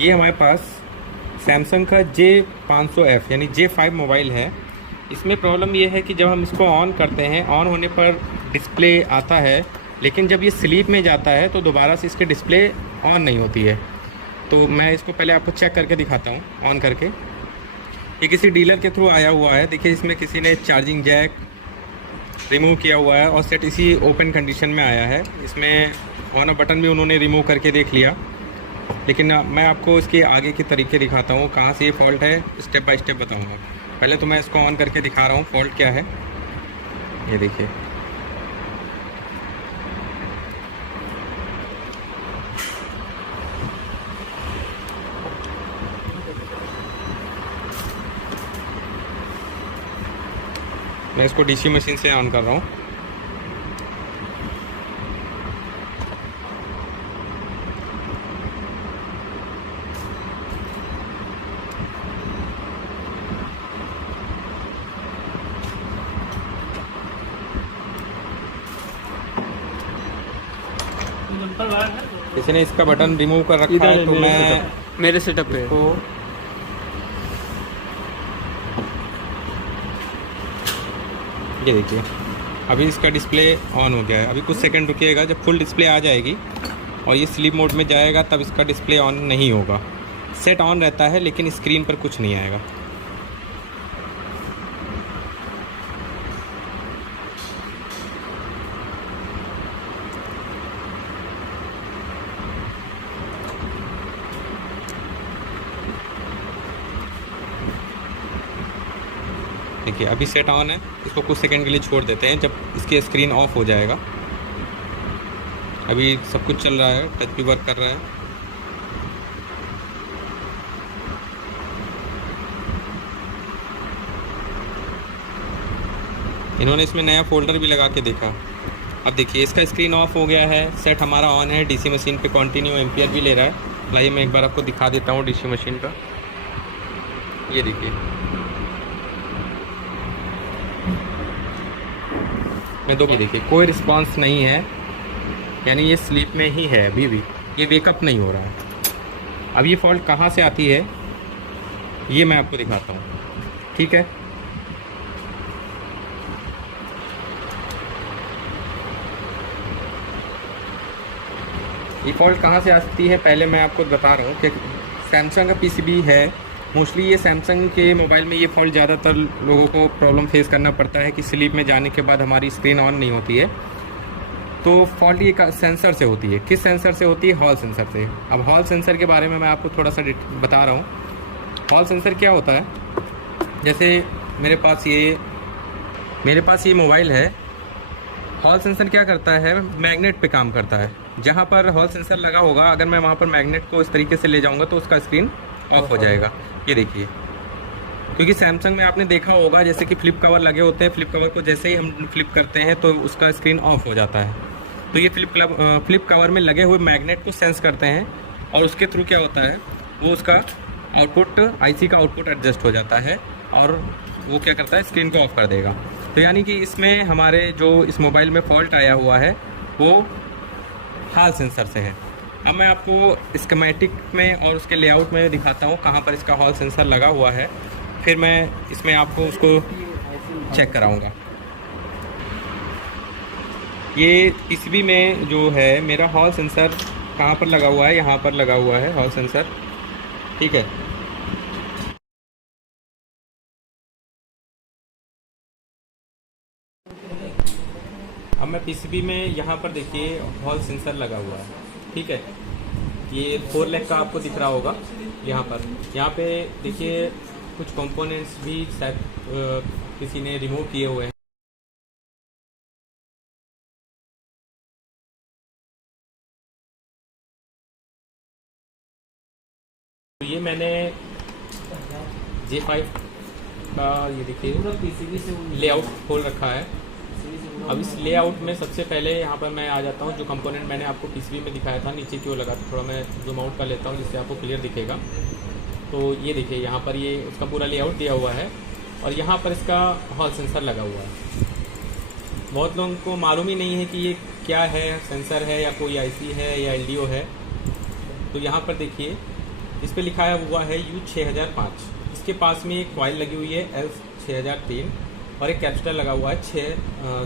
ये हमारे पास सैमसंग का J500F यानी J5 मोबाइल है। इसमें प्रॉब्लम ये है कि जब हम इसको ऑन करते हैं, ऑन होने पर डिस्प्ले आता है, लेकिन जब ये स्लीप में जाता है तो दोबारा से इसकी डिस्प्ले ऑन नहीं होती है। तो मैं इसको पहले आपको चेक करके दिखाता हूँ ऑन करके। ये किसी डीलर के थ्रू आया हुआ है। देखिए इसमें किसी ने चार्जिंग जैक रिमूव किया हुआ है और सेट इसी ओपन कंडीशन में आया है। इसमें ऑन बटन भी उन्होंने रिमूव करके देख लिया, लेकिन मैं आपको इसके आगे के तरीके दिखाता हूँ, कहाँ से ये फॉल्ट है स्टेप बाय स्टेप बताऊँगा। पहले तो मैं इसको ऑन करके दिखा रहा हूँ फॉल्ट क्या है। ये देखिए, मैं इसको डीसी मशीन से ऑन कर रहा हूँ। किसी ने इसका बटन रिमूव कर रखा है, तो मैं मेरे सेटअप पे इसको ये देखिए, अभी इसका डिस्प्ले ऑन हो गया है। अभी कुछ सेकंड रुकिएगा, जब फुल डिस्प्ले आ जाएगी और ये स्लीप मोड में जाएगा तब इसका डिस्प्ले ऑन नहीं होगा। सेट ऑन रहता है लेकिन स्क्रीन पर कुछ नहीं आएगा। देखिए अभी सेट ऑन है, इसको कुछ सेकंड के लिए छोड़ देते हैं, जब इसकी स्क्रीन ऑफ हो जाएगा। अभी सब कुछ चल रहा है, टच भी वर्क कर रहा है। इन्होंने इसमें नया फोल्डर भी लगा के देखा। अब देखिए इसका स्क्रीन ऑफ हो गया है, सेट हमारा ऑन है, डीसी मशीन पे कंटिन्यू एम्पियर भी ले रहा है। लाइए मैं एक बार आपको दिखा देता हूँ डीसी मशीन का। ये देखिए, मैं दो भी देखिए कोई रिस्पांस नहीं है, यानी ये स्लीप में ही है अभी भी, ये वेकअप नहीं हो रहा है। अब ये फॉल्ट कहाँ से आती है ये मैं आपको दिखाता हूँ, ठीक है। ये फॉल्ट कहाँ से आती है पहले मैं आपको बता रहा हूँ कि सैमसंग का पीसीबी है। मोस्टली ये सैमसंग के मोबाइल में ये फॉल्ट ज़्यादातर लोगों को प्रॉब्लम फेस करना पड़ता है कि स्लीप में जाने के बाद हमारी स्क्रीन ऑन नहीं होती है। तो फॉल्ट ये सेंसर से होती है। किस सेंसर से होती है? हॉल सेंसर से। अब हॉल सेंसर के बारे में मैं आपको थोड़ा सा बता रहा हूँ। हॉल सेंसर क्या होता है, जैसे मेरे पास ये मोबाइल है। हॉल सेंसर क्या करता है, मैग्नेट पे काम करता है। जहाँ पर हॉल सेंसर लगा होगा, अगर मैं वहाँ पर मैग्नेट को इस तरीके से ले जाऊँगा तो उसका स्क्रीन ऑफ हो जाएगा। ये देखिए, क्योंकि सैमसंग में आपने देखा होगा जैसे कि फ्लिप कवर लगे होते हैं, फ्लिप कवर को जैसे ही हम फ्लिप करते हैं तो उसका स्क्रीन ऑफ हो जाता है। तो ये फ्लिप कवर में लगे हुए मैग्नेट को सेंस करते हैं और उसके थ्रू क्या होता है, वो उसका आउटपुट आईसी का आउटपुट एडजस्ट हो जाता है और वो क्या करता है, स्क्रीन को ऑफ कर देगा। तो यानी कि इसमें हमारे जो इस मोबाइल में फॉल्ट आया हुआ है वो हॉल सेंसर से है। अब मैं आपको स्कीमेटिक में और उसके लेआउट में दिखाता हूँ कहाँ पर इसका हॉल सेंसर लगा हुआ है, फिर मैं इसमें आपको उसको चेक कराऊंगा। ये पीसीबी में जो है मेरा हॉल सेंसर कहाँ पर लगा हुआ है, यहाँ पर लगा हुआ है हॉल सेंसर, ठीक है। अब मैं पीसीबी में यहाँ पर देखिए हॉल सेंसर लगा हुआ है, ठीक है। ये 4 लेग का आपको दिख रहा होगा यहाँ पे देखिए कुछ कंपोनेंट्स भी शायद किसी ने रिमूव किए हुए हैं। तो ये मैंने J5 का ये देखिए पीसीबी से लेआउट खोल रखा है। अब इस लेआउट में सबसे पहले यहाँ पर मैं आ जाता हूँ, जो कंपोनेंट मैंने आपको पीसीबी में दिखाया था नीचे की ओर लगा था, थोड़ा मैं जूम आउट कर लेता हूँ जिससे आपको क्लियर दिखेगा। तो ये देखिए यहाँ पर ये उसका पूरा लेआउट दिया हुआ है और यहाँ पर इसका हॉल सेंसर लगा हुआ है। बहुत लोगों को मालूम ही नहीं है कि ये क्या है, सेंसर है या कोई आईसी है या एलडीओ है। तो यहाँ पर देखिए इस पे लिखा हुआ है U6005। इसके पास में एक कॉइल लगी हुई है L6003 और एक कैपेसिटर लगा हुआ है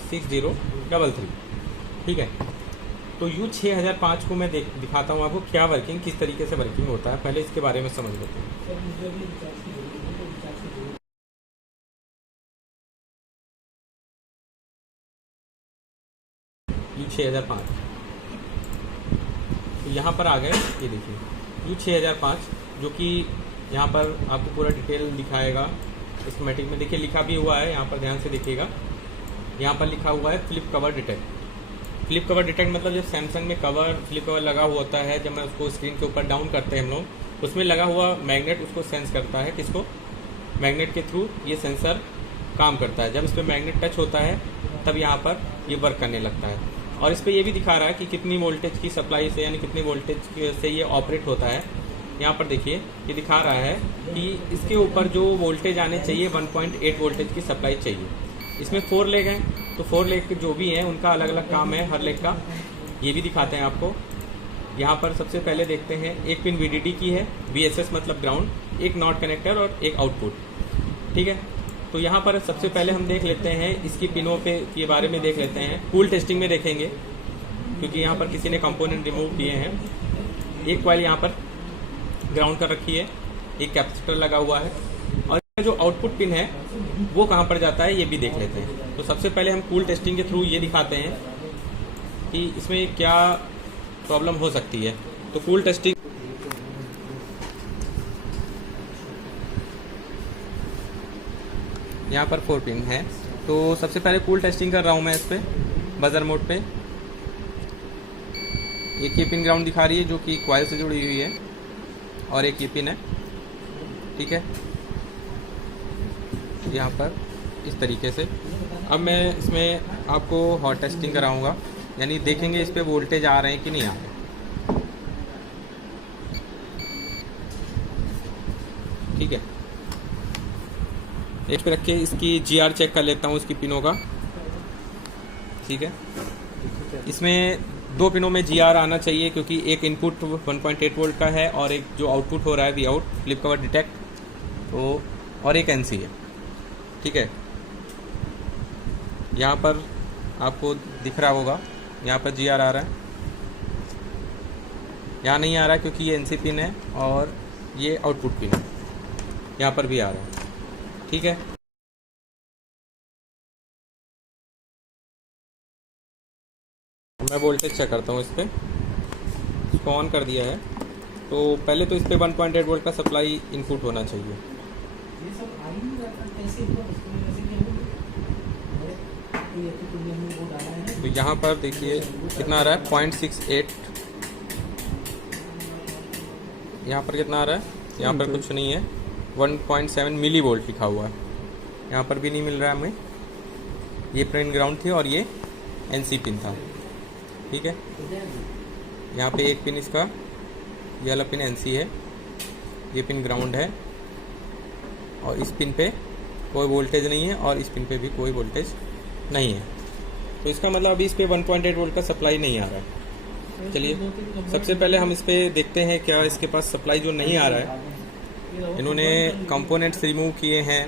6033। ठीक है, तो U6005 को मैं दिखाता हूँ आपको क्या वर्किंग, किस तरीके से वर्किंग होता है। पहले इसके बारे में समझ लेते हैं। U6005 तो यहाँ पर आ गए, ये देखिए U6005, जो कि यहाँ पर आपको पूरा डिटेल दिखाएगा। स्कीमेटिक में देखिए लिखा भी हुआ है, यहाँ पर ध्यान से देखिएगा। यहाँ पर लिखा हुआ है flip cover detect. Flip cover detect मतलब जब सैमसंग में कवर फ्लिप कवर लगा हुआ होता है, जब मैं उसको स्क्रीन के ऊपर डाउन करते हैं हम लोग, उसमें लगा हुआ मैग्नेट उसको सेंस करता है। किसको? मैग्नेट के थ्रू ये सेंसर काम करता है। जब इस पर मैग्नेट टच होता है तब यहाँ पर ये वर्क करने लगता है। और इस पर ये भी दिखा रहा है कि कितनी वोल्टेज की सप्लाई से, यानी कितनी वोल्टेज से ये ऑपरेट होता है। यहाँ पर देखिए ये दिखा रहा है कि इसके ऊपर जो वोल्टेज आने चाहिए 1.8 वोल्टेज की सप्लाई चाहिए। इसमें 4 लेग हैं, तो 4 लेग के जो भी हैं उनका अलग अलग काम है हर लेग का, ये भी दिखाते हैं आपको। यहाँ पर सबसे पहले देखते हैं, एक पिन VDD की है, VSS मतलब ग्राउंड, एक नॉट कनेक्टर और एक आउटपुट। ठीक है, तो यहाँ पर सबसे पहले हम देख लेते हैं इसकी पिनों के बारे में देख लेते हैं। कूल टेस्टिंग में देखेंगे, क्योंकि यहाँ पर किसी ने कंपोनेंट रिमूव किए हैं। एक कॉइल यहाँ पर ग्राउंड कर रखी है, एक कैपेसिटर लगा हुआ है, और जो आउटपुट पिन है वो कहाँ पर जाता है ये भी देख लेते हैं। तो सबसे पहले हम कूल टेस्टिंग के थ्रू ये दिखाते हैं कि इसमें क्या प्रॉब्लम हो सकती है। तो कूल टेस्टिंग, यहाँ पर 4 पिन है। तो सबसे पहले कूल टेस्टिंग कर रहा हूँ मैं इस पर बजर मोड पे। एक ये पिन ग्राउंड दिखा रही है जो कि कॉइल से जुड़ी हुई है, और एक ये पिन है। ठीक है, यहाँ पर इस तरीके से। अब मैं इसमें आपको हॉट टेस्टिंग कराऊंगा, यानी देखेंगे इस पे वोल्टेज आ रहे हैं कि नहीं आ रहे। ठीक है, एक पे रख के इसकी GR चेक कर लेता हूँ इसकी पिनों का। ठीक है, इसमें 2 पिनों में GR आना चाहिए, क्योंकि एक इनपुट 1.8 वोल्ट का है और एक जो आउटपुट हो रहा है Vout फ्लिप कवर डिटेक्ट, तो और एक NC है। ठीक है, यहाँ पर आपको दिख रहा होगा, यहाँ पर GR आ रहा है, यहाँ नहीं आ रहा है क्योंकि ये NC पिन है और ये आउटपुट पिन है। यहाँ पर भी आ रहा है। ठीक है, मैं वोल्टेज चेक करता हूँ इस पर। इसको ऑन कर दिया है, तो पहले तो इस पर 1.8 वोल्ट का सप्लाई इनपुट होना चाहिए। तो यहाँ पर देखिए कितना आ रहा है, 0.68। यहाँ पर कितना आ रहा है, यहाँ पर कुछ नहीं है, 1.7 मिली वोल्ट लिखा हुआ है। यहाँ पर भी नहीं मिल रहा है हमें। ये पिन ग्राउंड थी और ये NC पिन था। ठीक है, यहाँ पे एक पिन इसका, ये वाला पिन NC है, ये पिन ग्राउंड है, और इस पिन पे कोई वोल्टेज नहीं है और इस पिन पे भी कोई वोल्टेज नहीं है। तो इसका मतलब अभी इस पे 1.8 वोल्ट का सप्लाई नहीं आ रहा है। चलिए सबसे पहले हम इस पे देखते हैं क्या इसके पास सप्लाई जो नहीं आ रहा है। इन्होंने कंपोनेंट्स रिमूव किए हैं।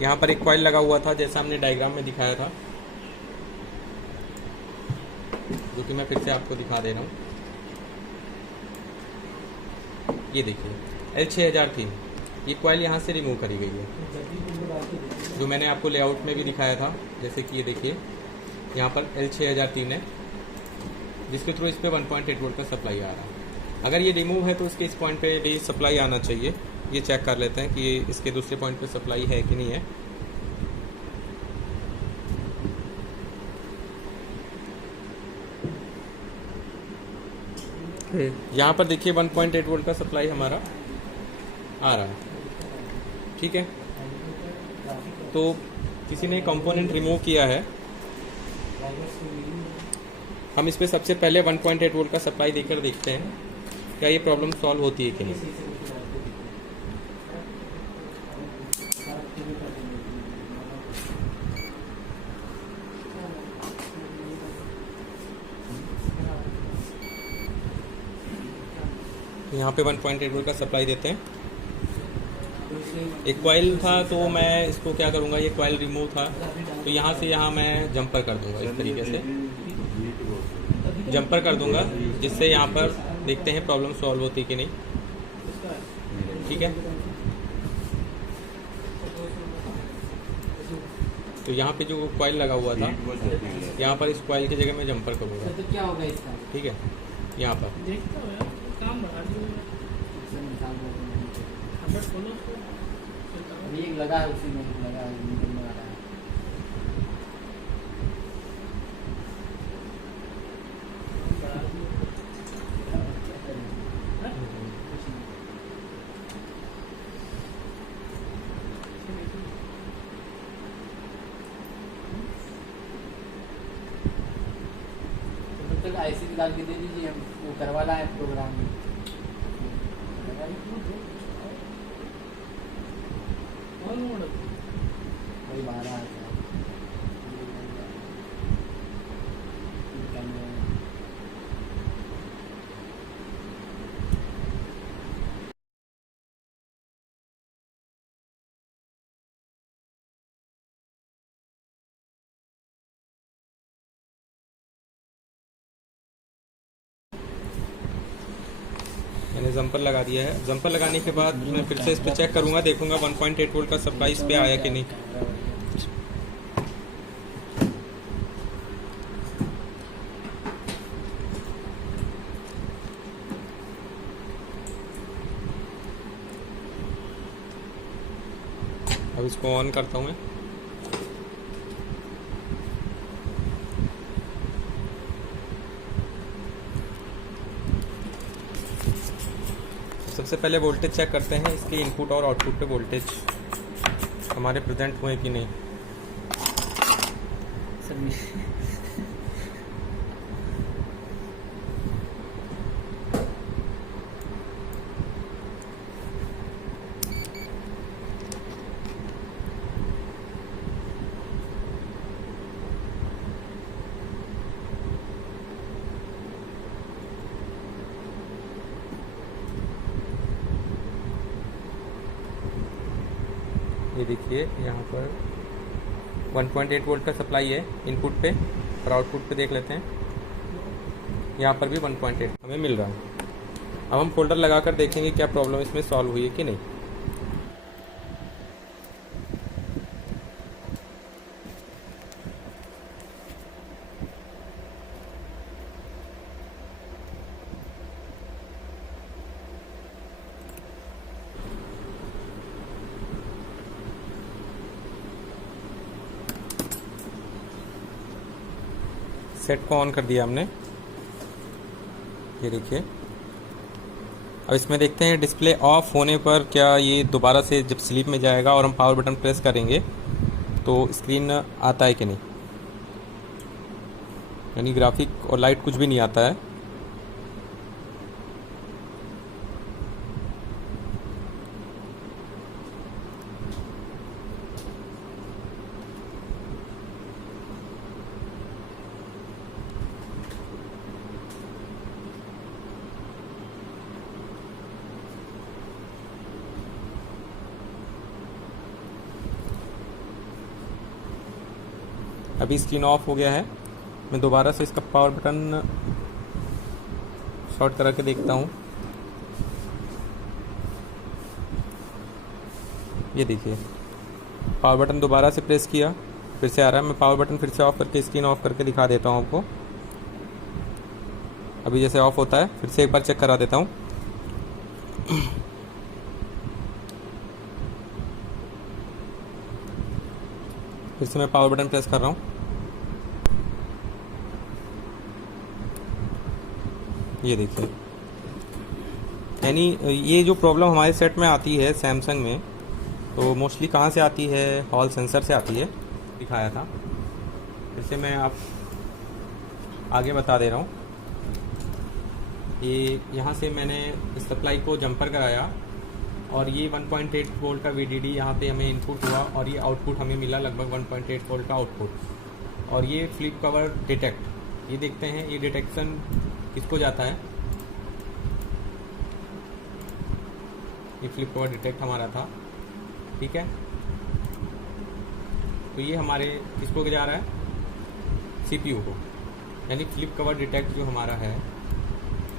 यहाँ पर एक कॉइल लगा हुआ था जैसा हमने डायग्राम में दिखाया था, जो कि मैं फिर से आपको दिखा दे रहा हूँ। ये देखिए L6003, ये कॉइल यहाँ से रिमूव करी गई है, जो मैंने आपको लेआउट में भी दिखाया था। जैसे कि ये देखिए यहाँ पर L6003 है, जिसके थ्रू इस पर 1.8 वोल्ट का सप्लाई आ रहा है। अगर ये रिमूव है तो इसके इस पॉइंट पे भी सप्लाई आना चाहिए। ये चेक कर लेते हैं कि इसके दूसरे पॉइंट पे सप्लाई है कि नहीं है। यहाँ पर देखिए 1.8 वोल्ट का सप्लाई हमारा आ रहा है। ठीक है, तो किसी ने कंपोनेंट रिमूव किया है। हम इस पे सबसे पहले 1.8 वोल्ट का सप्लाई देकर देखते हैं क्या ये प्रॉब्लम सॉल्व होती है कि नहीं। यहाँ पे 1.8 वोल्ट का सप्लाई देते हैं। एक कॉइल था तो मैं इसको क्या करूँगा, ये कॉइल रिमूव था तो यहाँ से यहाँ मैं जंपर कर दूँगा, इस तरीके से जंपर कर दूँगा, जिससे यहाँ पर देखते हैं प्रॉब्लम सॉल्व होती कि नहीं। ठीक है, तो यहाँ पे जो कॉइल लगा हुआ था, यहाँ पर इस कॉइल की जगह मैं जंपर करूँगा। तो क्या होगा इसका? ठीक है, यहाँ पर ये लगा है, उसी में लगा है, मीटर में आ रहा है। तब तक ऐसे निकाल के दे दीजिए, हम वो करवा रहा है प्रोग्राम में। वही बाहर आ गया। मैंने जंपर लगा दिया है। जंपर लगाने के बाद मैं फिर से इस पर चेक करूँगा, देखूँगा 1.8 वोल्ट का सप्लाई इस पर आया कि नहीं। अब इसको ऑन करता हूँ मैं। सबसे पहले वोल्टेज चेक करते हैं, इसके इनपुट और आउटपुट पे वोल्टेज हमारे प्रेजेंट हुए कि नहीं। ये देखिए यहाँ पर 1.8 वोल्ट का सप्लाई है इनपुट पे, और आउटपुट पे देख लेते हैं, यहाँ पर भी 1.8 हमें मिल रहा है। अब हम फोल्डर लगाकर देखेंगे क्या प्रॉब्लम इसमें सॉल्व हुई है कि नहीं। सेट को ऑन कर दिया हमने, ये देखिए। अब इसमें देखते हैं डिस्प्ले ऑफ होने पर क्या ये दोबारा से जब स्लीप में जाएगा और हम पावर बटन प्रेस करेंगे तो स्क्रीन आता है कि नहीं, यानी ग्राफिक और लाइट कुछ भी नहीं आता है। अभी स्क्रीन ऑफ हो गया है। मैं दोबारा से इसका पावर बटन शॉर्ट करके देखता हूँ। ये देखिए, पावर बटन दोबारा से प्रेस किया, फिर से आ रहा है। मैं पावर बटन फिर से ऑफ करके स्क्रीन ऑफ करके दिखा देता हूँ आपको। अभी जैसे ऑफ होता है, फिर से एक बार चेक करा देता हूँ। फिर से मैं पावर बटन प्रेस कर रहा हूँ। ये देखिए, यानी ये जो प्रॉब्लम हमारे सेट में आती है सैमसंग में, तो मोस्टली कहाँ से आती है, हॉल सेंसर से आती है, दिखाया था। इससे मैं आप आगे बता दे रहा हूँ। ये यहाँ से मैंने सप्लाई को जंपर कराया और ये 1.8 वोल्ट का VDD यहाँ पे हमें इनपुट हुआ और ये आउटपुट हमें मिला लगभग 1.8 वोल्ट का आउटपुट। और ये फ्लिप कवर डिटेक्ट, ये देखते हैं ये डिटेक्शन किसको जाता है। ये फ्लिप कवर डिटेक्ट हमारा था, ठीक है। तो ये हमारे किसको जा रहा है, सीपीयू को, यानी फ्लिप कवर डिटेक्ट जो हमारा है,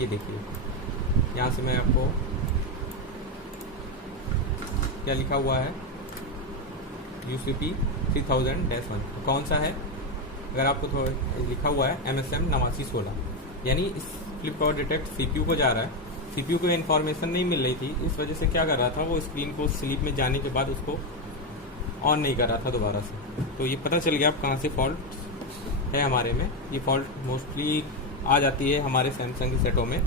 ये देखिए यहाँ से मैं आपको क्या लिखा हुआ है, UCP 3000-1 कौन सा है, अगर आपको थोड़ा लिखा हुआ है MSM 8916, यानी इस फ्लिप कवर डिटेक्ट CPU को जा रहा है। CPU को इन्फॉर्मेशन नहीं मिल रही थी, इस वजह से क्या कर रहा था, वो स्क्रीन को स्लीप में जाने के बाद उसको ऑन नहीं कर रहा था दोबारा से। तो ये पता चल गया अब कहाँ से फॉल्ट है हमारे में। ये फॉल्ट मोस्टली आ जाती है हमारे सैमसंग के सेटों में,